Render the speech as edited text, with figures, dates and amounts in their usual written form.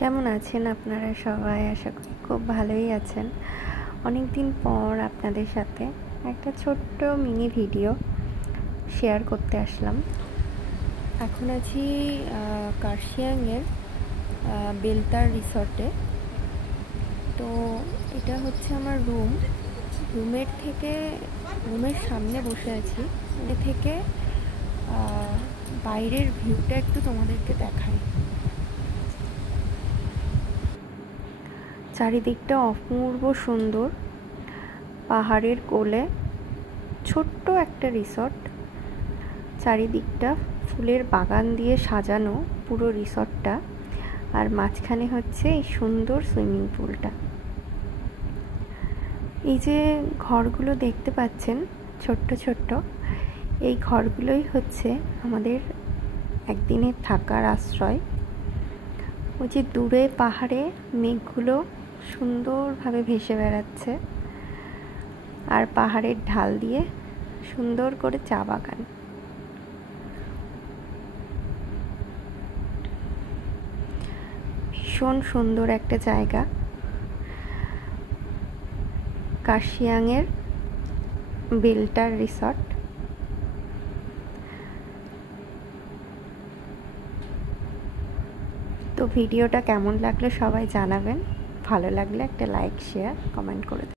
কেমন আছেন আপনারা সবাই? আশা করি খুব ভালোই আছেন। অনেক দিন পর আপনাদের সাথে একটা ছোট্ট মিনি ভিডিও শেয়ার করতে আসলাম। এখন আছি কার্শিয়াংয়ের বেলতার রিসর্টে। তো এটা হচ্ছে আমার রুমের সামনে বসে আছি। এ থেকে বাইরের ভিউটা একটু তোমাদেরকে দেখাই। চারিদিকটা অপূর্ব সুন্দর, পাহাড়ের কোলে ছোট্ট একটা রিসর্ট। চারিদিকটা ফুলের বাগান দিয়ে সাজানো পুরো রিসর্টটা, আর মাঝখানে হচ্ছে এই সুন্দর সুইমিং পুলটা। এই যে ঘরগুলো দেখতে পাচ্ছেন ছোট্ট ছোট্ট, এই ঘরগুলোই হচ্ছে আমাদের একদিনের থাকার আশ্রয়। ওই যে দূরে পাহাড়ে মেঘগুলো সুন্দরভাবে ভেসে বেড়াচ্ছে, আর পাহাড়ের ঢাল দিয়ে সুন্দর করে চা বাগান। ভীষণ সুন্দর একটা জায়গা, কার্শিয়াংয়ের বেলটার রিসর্ট। তো ভিডিওটা কেমন লাগলো সবাই জানাবেন। ভালো লাগলে একটা লাইক, শেয়ার, কমেন্ট করে দেবেন।